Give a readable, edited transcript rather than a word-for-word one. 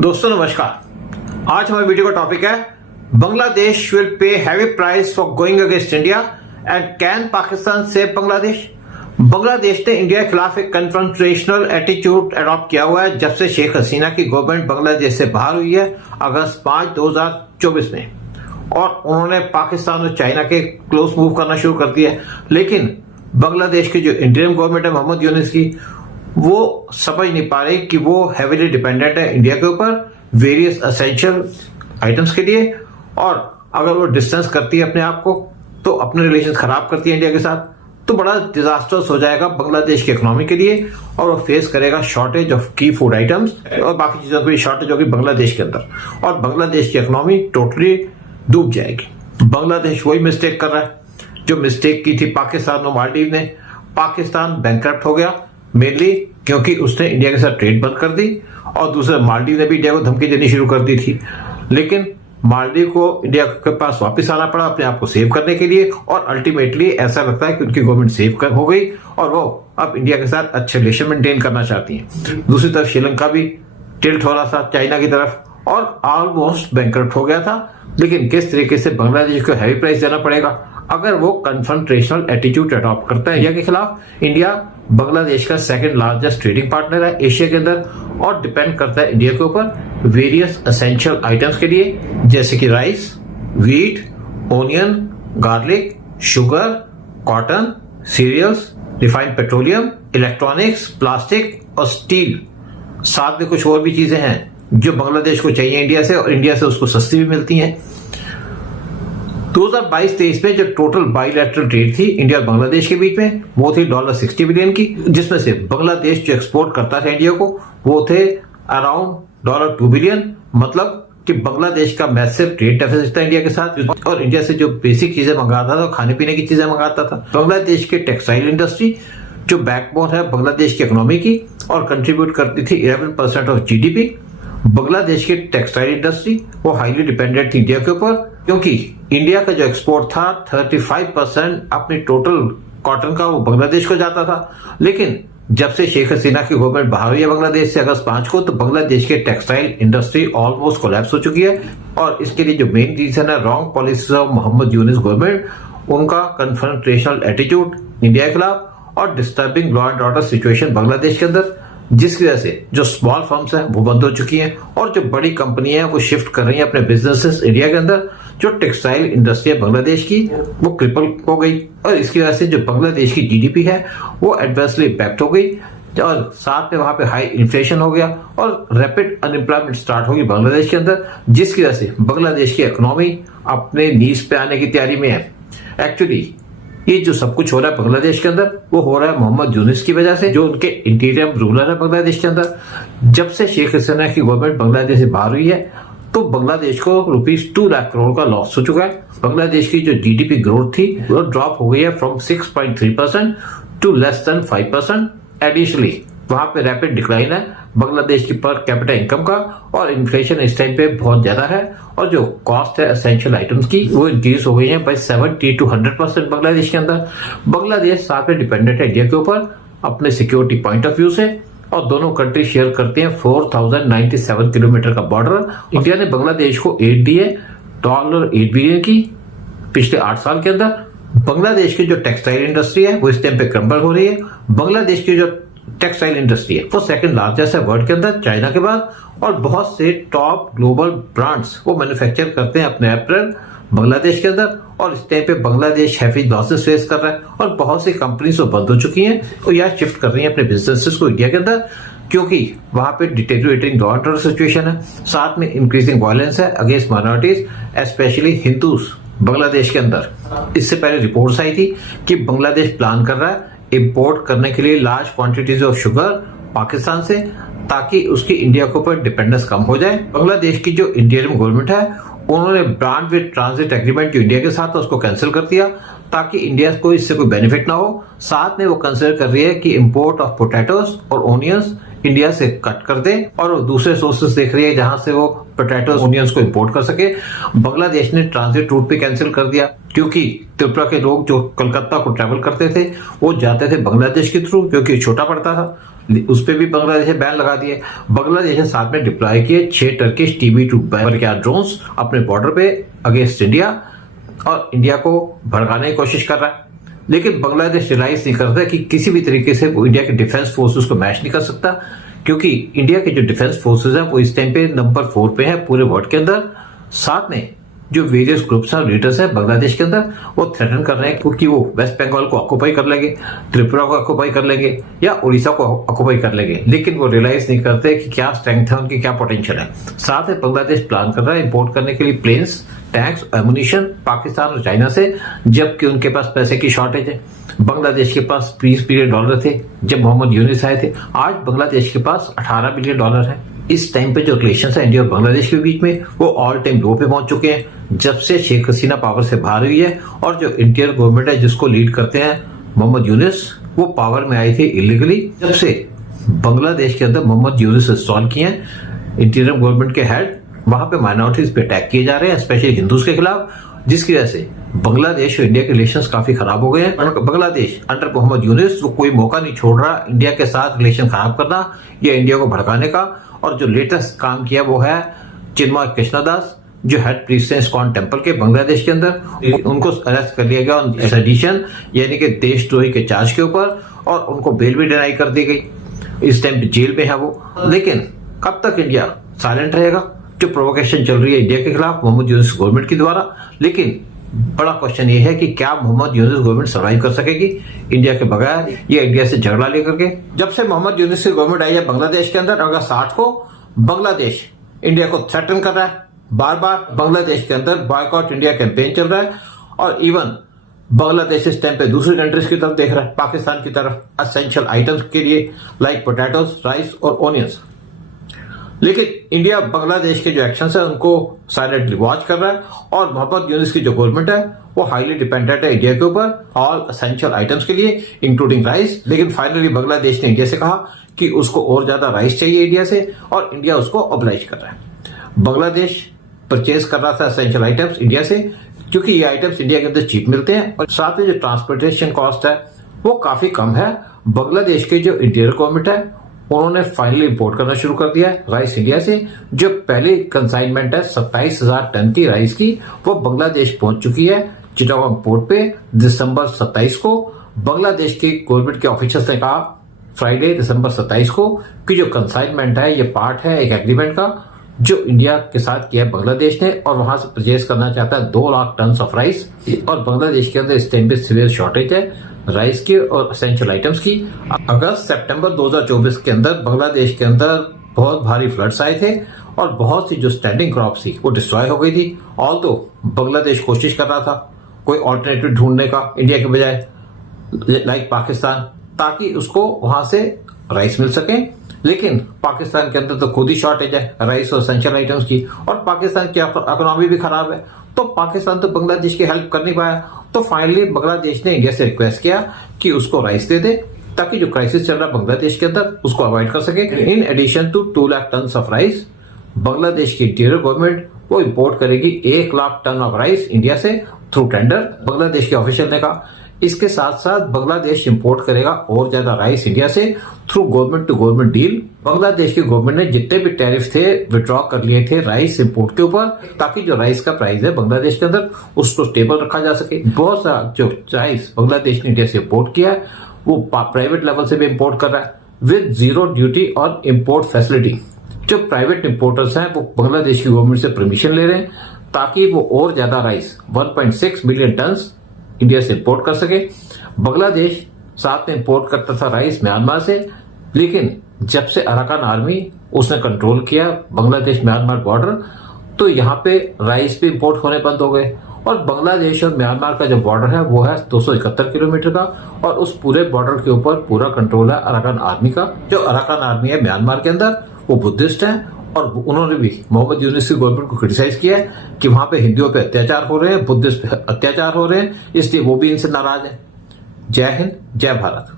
दोस्तों नमस्कार। आज हमारे वीडियो का टॉपिक है Bangladesh will pay heavy price for going against India and can Pakistan save Bangladesh. Bangladesh ने इंडिया के खिलाफ एक कन्फ्रंटेशनल एटीट्यूड अडॉप्ट किया हुआ है जब से शेख हसीना की गवर्नमेंट बांग्लादेश से बाहर हुई है अगस्त 5, 2024 में, और उन्होंने पाकिस्तान और चाइना के क्लोज मूव करना शुरू कर दिया। लेकिन बांग्लादेश की जो इंटरिम गवर्नमेंट है मोहम्मद यूनुस की, वो समझ नहीं पा रही कि वो हैवीली डिपेंडेंट है इंडिया के ऊपर वेरियस एसेंशियल आइटम्स के लिए, और अगर वो डिस्टेंस करती है अपने आप को तो अपने रिलेशन खराब करती है इंडिया के साथ, तो बड़ा डिजास्टर्स हो जाएगा बांग्लादेश की इकोनॉमी के लिए, और वो फेस करेगा शॉर्टेज ऑफ की फूड आइटम्स और बाकी चीजों की शॉर्टेज होगी बांग्लादेश के अंदर, और बांग्लादेश की इकोनॉमी टोटली डूब जाएगी। बांग्लादेश वही मिस्टेक कर रहा है जो मिस्टेक की थी पाकिस्तान और मालदीव ने। पाकिस्तान बैंकरप्ट हो गया मेनली क्योंकि उसने इंडिया के साथ ट्रेड बंद कर दी, और दूसरा मालदीव ने भी इंडिया को धमकी देनी शुरू कर दी थी। लेकिन मालदीव को इंडिया के पास वापस आना पड़ा अपने आप को सेव करने के लिए, और अल्टीमेटली ऐसा लगता है कि उनकी गवर्नमेंट सेव हो गई और वो अब इंडिया के साथ अच्छे रिलेशन मेंटेन करना चाहती है। दूसरी तरफ श्रीलंका भी टिल्ट हो रहा था चाइना की तरफ और ऑलमोस्ट बैंकरप्ट हो गया था। लेकिन किस तरीके से बांग्लादेश को हैवी प्राइस देना पड़ेगा अगर वो कन्फ्रंटेशनल एटीट्यूड अडॉप्ट करता है इंडिया के खिलाफ। इंडिया बांग्लादेश का सेकंड लार्जेस्ट ट्रेडिंग पार्टनर है एशिया के अंदर, और डिपेंड करता है इंडिया के ऊपर वेरियस एसेंशियल आइटम्स के लिए, जैसे कि rice, wheat, onion, garlic, sugar, cotton, cereals, refined petroleum, electronics, plastic और स्टील। साथ में कुछ और भी चीजें हैं जो बांग्लादेश को चाहिए इंडिया से, और इंडिया से उसको सस्ती भी मिलती हैं। 2022-23 में जो टोटल बाइलैटरल ट्रेड थी इंडिया और बांग्लादेश के बीच में वो थी $60 बिलियन की, जिसमें से बांग्लादेश जो एक्सपोर्ट करता था इंडिया को वो थे अराउंड $2 बिलियन। मतलब कि बांग्लादेश का मैसिव ट्रेड डेफिसिट था इंडिया के साथ, और इंडिया से जो बेसिक चीजें मंगाता था, खाने पीने की चीजें मंगाता था। बांग्लादेश की टेक्सटाइल इंडस्ट्री जो बैकबोन है बांग्लादेश की इकोनॉमी की और कंट्रीब्यूट करती थी 11% ऑफ जीडीपी। बांग्लादेश की टेक्सटाइल इंडस्ट्री वो हाईली डिपेंडेंट थी इंडिया के ऊपर, क्योंकि इंडिया का जो एक्सपोर्ट था 35% अपनी टोटल कॉटन का वो बांग्लादेश को जाता था। लेकिन जब से शेख हसीना की गवर्नमेंट बाहर हुई है बांग्लादेश से अगस्त 5 को, तो बांग्लादेश की टेक्सटाइल इंडस्ट्री ऑलमोस्ट कोलैप्स हो चुकी है। और इसके लिए जो मेन रीजन है wrong policies of Mohammad Yunus government, उनका कन्फ्रंटेशनल एटीट्यूड इंडिया के खिलाफ और disturbing law and order situation Bangladesh के अंदर, जिसकी वजह से जो स्मॉल फर्म्स हैं वो बंद हो चुकी हैं और जो बड़ी कंपनियां हैं वो शिफ्ट कर रही हैं अपने बिजनेसेस इंडिया के अंदर। जो टेक्सटाइल इंडस्ट्री है बांग्लादेश की वो क्रिपल हो गई, और इसकी वजह से जो बांग्लादेश की जीडीपी है वो एडवर्सली इम्पैक्ट हो गई, और साथ में वहां पे हाई इन्फ्लेशन हो गया और रैपिड अनएम्प्लॉयमेंट स्टार्ट होगी बांग्लादेश के अंदर, जिसकी वजह से बांग्लादेश की इकोनॉमी अपने नीज पे आने की तैयारी में है। एक्चुअली ये जो सब कुछ हो रहा है बांग्लादेश के अंदर वो हो रहा है मोहम्मद यूनुस की वजह से, जो उनके इंटीरियर रूलर है बांग्लादेश के अंदर। जब से शेख हसीना की गवर्नमेंट बांग्लादेश से बाहर हुई है तो बांग्लादेश को ₹2 लाख करोड़ का लॉस हो चुका है। बांग्लादेश की जो जीडीपी ग्रोथ थी वो ड्रॉप हो गई है from 6.3% to less than 5%। Additionally वहां पे रैपिड डिक्लाइन है बांग्लादेश की पर कैपिटा इनकम का, और इन्फ्लेशन इस टाइम पे बहुत ज्यादा है, और जो कॉस्ट है एसेंशियल आइटम्स की वो इंक्रीज हो गई है बाय 70 to 100% बांग्लादेश के अंदर। बांग्लादेश साथ में डिपेंडेंट है इंडिया के ऊपर अपने सिक्योरिटी पॉइंट ऑफ व्यू से, और दोनों कंट्री शेयर करते हैं 4097 किलोमीटर का बॉर्डर। इंडिया ने बांग्लादेश को एड दी है $8 बिलियन की पिछले 8 साल के अंदर। बांग्लादेश की जो टेक्सटाइल इंडस्ट्री है वो इस टाइम पे क्रम्बल हो रही है। बांग्लादेश की जो टेक्सटाइल इंडस्ट्री है वो सेकंड लार्जेस्ट है वर्ल्ड के अंदर चाइना के बाद, और बहुत से टॉप ग्लोबल ब्रांड्स वो मैन्युफैक्चर करते हैं अपने एप्रल बांग्लादेश के अंदर। और इस टाइम पे बांग्लादेश हैवी लॉसेस फेस कर रहा है, और बहुत सी कंपनीज बंद हो चुकी हैं और यहाँ शिफ्ट कर रही हैं अपने बिजनेसेस को इंडिया के अंदर, क्योंकि वहां पे deteriorating law and order situation है, साथ में इंक्रीजिंग वायलेंस है against minorities specially Hindus Bangladesh के अंदर। इससे पहले रिपोर्ट्स आई थी कि बांग्लादेश प्लान कर रहा है इंपोर्ट करने के लिए large quantities of sugar Pakistan से, ताकि उसकी इंडिया के ऊपर डिपेंडेंस कम हो जाए। बांग्लादेश की जो इंडियन गवर्नमेंट है उन्होंने ब्रांड विद ट्रांजिट एग्रीमेंट जो इंडिया के साथ था उसको कैंसिल कर दिया, ताकि इंडिया को इससे कोई बेनिफिट ना हो। साथ में वो कंसिडर कर रही है कि इंपोर्ट ऑफ पोटैटोस और ओनियंस इंडिया से कट कर दे, और दूसरे सोर्सेस देख रही है जहां से वो पोटैटोज, ओनियंस को इंपोर्ट कर सके। बांग्लादेश ने ट्रांजिट रूट भी कैंसिल कर दिया, क्योंकि त्रिपुरा के लोग जो कलकत्ता को ट्रैवल करते थे वो जाते थे बांग्लादेश के थ्रू, क्योंकि छोटा पड़ता था। उस पर भी बांग्लादेश ने बैन लगा दिए। बांग्लादेश ने साथ में डिप्लॉय किए 6 टर्किश TB2 ड्रोन्स अपने बॉर्डर पे अगेंस्ट इंडिया, और इंडिया को भड़काने की कोशिश कर रहा है। लेकिन बांग्लादेश रियलाइज नहीं करता कि किसी भी तरीके से वो इंडिया के डिफेंस फोर्सेस को मैच नहीं कर सकता, क्योंकि इंडिया के जो डिफेंस फोर्सेस हैं वो इस टाइम पे नंबर 4 पे है पूरे वर्ल्ड के अंदर। साथ में जो वेरियस ग्रुप्स और लीडर्स हैं बांग्लादेश के अंदर, वो थ्रेटन कर रहे हैं क्योंकि वो वेस्ट बंगाल को ऑक्यूपाई कर लेंगे, त्रिपुरा को ऑक्यूपाई कर लेंगे या उड़ीसा को ऑक्यूपाई कर लेंगे। लेकिन वो रियलाइज नहीं करते कि क्या स्ट्रेंथ है उनकी, क्या पोटेंशियल है। साथ में बांग्लादेश प्लान कर रहा है इंपोर्ट करने के लिए प्लेन्स, टैंक्स, एमुनिशन पाकिस्तान और चाइना से, जबकि उनके पास पैसे की शॉर्टेज है। बांग्लादेश के पास $20 बिलियन थे जब मोहम्मद यूनिस आए थे, आज बांग्लादेश के पास $18 बिलियन है। इस टाइम पे जो रिलेशन है इंडिया और बांग्लादेश के बीच में वो ऑल टाइम लो पे पहुंच चुके हैं जब से शेख हसीना पावर से बाहर हुई है। और जो इंटीरियर गवर्नमेंट है जिसको लीड करते हैं मोहम्मद यूनिस, वो पावर में आए थे इलीगली। जब से बांग्लादेश के अंदर मोहम्मद यूनिस इंस्टॉल किए हैं इंटीरियर गवर्नमेंट के हेड, वहां पे माइनॉरिटीज पे अटैक किए जा रहे हैं, स्पेशली हिंदूज के खिलाफ, जिसकी वजह से बांग्लादेश और इंडिया के रिलेशंस काफी खराब हो गए हैं। बांग्लादेश अंडर मोहम्मद यूनिस वो कोई मौका नहीं छोड़ रहा इंडिया के साथ रिलेशन खराब करना या इंडिया को भड़काने का। और जो लेटेस्ट काम किया वो है चिन्मय कृष्णदास, जो हेड प्रीस्ट हैं इस्कॉन टेम्पल के बांग्लादेश के अंदर, उनको अरेस्ट कर लिया गया सेडिशन यानी कि देशद्रोही के चार्ज के ऊपर, और उनको बेल भी डिनाई कर दी गई। इस टाइम जेल में है वो। लेकिन कब तक इंडिया साइलेंट रहेगा? जो प्रोवोकेशन चल रही है इंडिया के खिलाफ मोहम्मद यूनिस गवर्नमेंट के द्वारा, लेकिन बड़ा क्वेश्चन ये है कि क्या मोहम्मद यूनिस गवर्नमेंट सर्वाइव कर सकेगी इंडिया के बगैर या इंडिया से झगड़ा लेकर के? जब से मोहम्मद यूनिस की गवर्नमेंट आई है बांग्लादेश के अंदर, अगस्त 8 को बांग्लादेश इंडिया को थ्रेटन कर रहा है। बार बार बांग्लादेश के अंदर बॉयकॉट इंडिया कैंपेन चल रहा है, और इवन बांग्लादेश इस टाइम पे दूसरी कंट्रीज की तरफ देख रहा है, पाकिस्तान की तरफ, एसेंशियल आइटम्स के लिए लाइक पोटैटोज, राइस और ओनियंस। लेकिन इंडिया बांग्लादेश के जो एक्शंस है उनको साइलेंटली वॉच कर रहा है, और मोहम्मद यूनिस की जो गवर्नमेंट है वो हाईली डिपेंडेंट है इंडिया के ऊपर ऑल एसेंशियल आइटम्स के लिए, इंक्लूडिंग राइस। लेकिन फाइनली बांग्लादेश ने इंडिया से कहा कि उसको और ज्यादा राइस चाहिए इंडिया से, और इंडिया उसको ऑब्लाइज कर रहा है। बांग्लादेश परचेज कर रहा था एसेंशियल आइटम्स इंडिया से, क्योंकि ये आइटम्स इंडिया के अंदर चीप मिलते हैं, और साथ में जो ट्रांसपोर्टेशन कॉस्ट है वो काफी कम है। बांग्लादेश के जो इंटीरियर गवर्नमेंट है उन्होंने फाइनली इंपोर्ट करना शुरू कर दिया है राइस इंडिया से। जो पहली कंसाइनमेंट है 27,000 टन की राइस की, वो बांग्लादेश पहुंच चुकी है चिटागोंग पोर्ट पे दिसंबर 27 को। बांग्लादेश के गवर्नमेंट के ऑफिसर्स ने कहा फ्राइडे दिसंबर 27 को कि जो कंसाइनमेंट है ये पार्ट है एक एग्रीमेंट का जो इंडिया के साथ किया है बांग्लादेश ने, और वहां से परचेज करना चाहता है 2 लाख टन ऑफ राइस। और बांग्लादेश के अंदर इस टाइम पे सीवियर शॉर्टेज है राइस की और एसेंशियल आइटम्स की। अगस्त सितंबर 2024 के अंदर बांग्लादेश के अंदर बहुत भारी फ्लड्स आए थे, और बहुत सी जो स्टैंडिंग क्रॉप्स थी वो डिस्ट्रॉय हो गई थी। ऑल्दो बांग्लादेश कोशिश कर रहा था कोई ऑल्टरनेटिव ढूंढने का इंडिया के बजाय, लाइक पाकिस्तान, ताकि उसको वहां से राइस मिल सके। लेकिन पाकिस्तान के अंदर तो खुद ही शॉर्टेज है राइस और एसेंशियल आइटम्स की, और पाकिस्तान की इकोनॉमी भी खराब है, तो पाकिस्तान तो बांग्लादेश की हेल्प कर नहीं पाया। तो फाइनली बांग्लादेश ने इंडिया से रिक्वेस्ट किया कि उसको राइस दे दे, ताकि जो क्राइसिस चल रहा है बांग्लादेश के अंदर उसको अवॉइड कर सके। In addition to 2 lakh ton of rice, Bangladesh की इंटीरियर गवर्नमेंट वो इंपोर्ट करेगी 1 lakh ton of rice India से थ्रू टेंडर, बांग्लादेश के ऑफिशियल ने कहा। इसके साथ साथ बांग्लादेश इंपोर्ट करेगा और ज्यादा राइस इंडिया से through government to government deal. Bangladesh की गवर्नमेंट ने जितने भी टैरिफ थे विड्रॉ कर लिए थे राइस इंपोर्ट के ऊपर, ताकि जो राइस का प्राइस है बांग्लादेश के अंदर उसको स्टेबल रखा जा सके। बहुत सा जो राइस बांग्लादेश ने इंडिया से इंपोर्ट किया है वो प्राइवेट लेवल से भी इंपोर्ट कर रहा है with 0 duty on import facility. जो प्राइवेट इंपोर्टर्स हैं वो बांग्लादेश की गवर्नमेंट से परमिशन ले रहे हैं ताकि वो और ज्यादा राइस 1.6 मिलियन टन इंडिया से इंपोर्ट कर सके। बांग्लादेश साथ में इंपोर्ट करता था राइस म्यांमार से, लेकिन जब से अराकान आर्मी उसने कंट्रोल किया बांग्लादेश म्यांमार बॉर्डर, तो यहाँ पे राइस भी इंपोर्ट होने बंद हो गए। और बांग्लादेश और म्यांमार का जो बॉर्डर है वो है 271 किलोमीटर का, और उस पूरे बॉर्डर के ऊपर पूरा कंट्रोल है अराकान आर्मी का। जो अराकान आर्मी है म्यांमार के अंदर वो बुद्धिस्ट है, और उन्होंने भी मोहम्मद यूनिस की गवर्नमेंट को क्रिटिसाइज किया है कि वहां पे हिंदुओं पे अत्याचार हो रहे हैं, बुद्धिस्ट पे अत्याचार हो रहे हैं, इसलिए वो भी इनसे नाराज है। जय हिंद, जय भारत।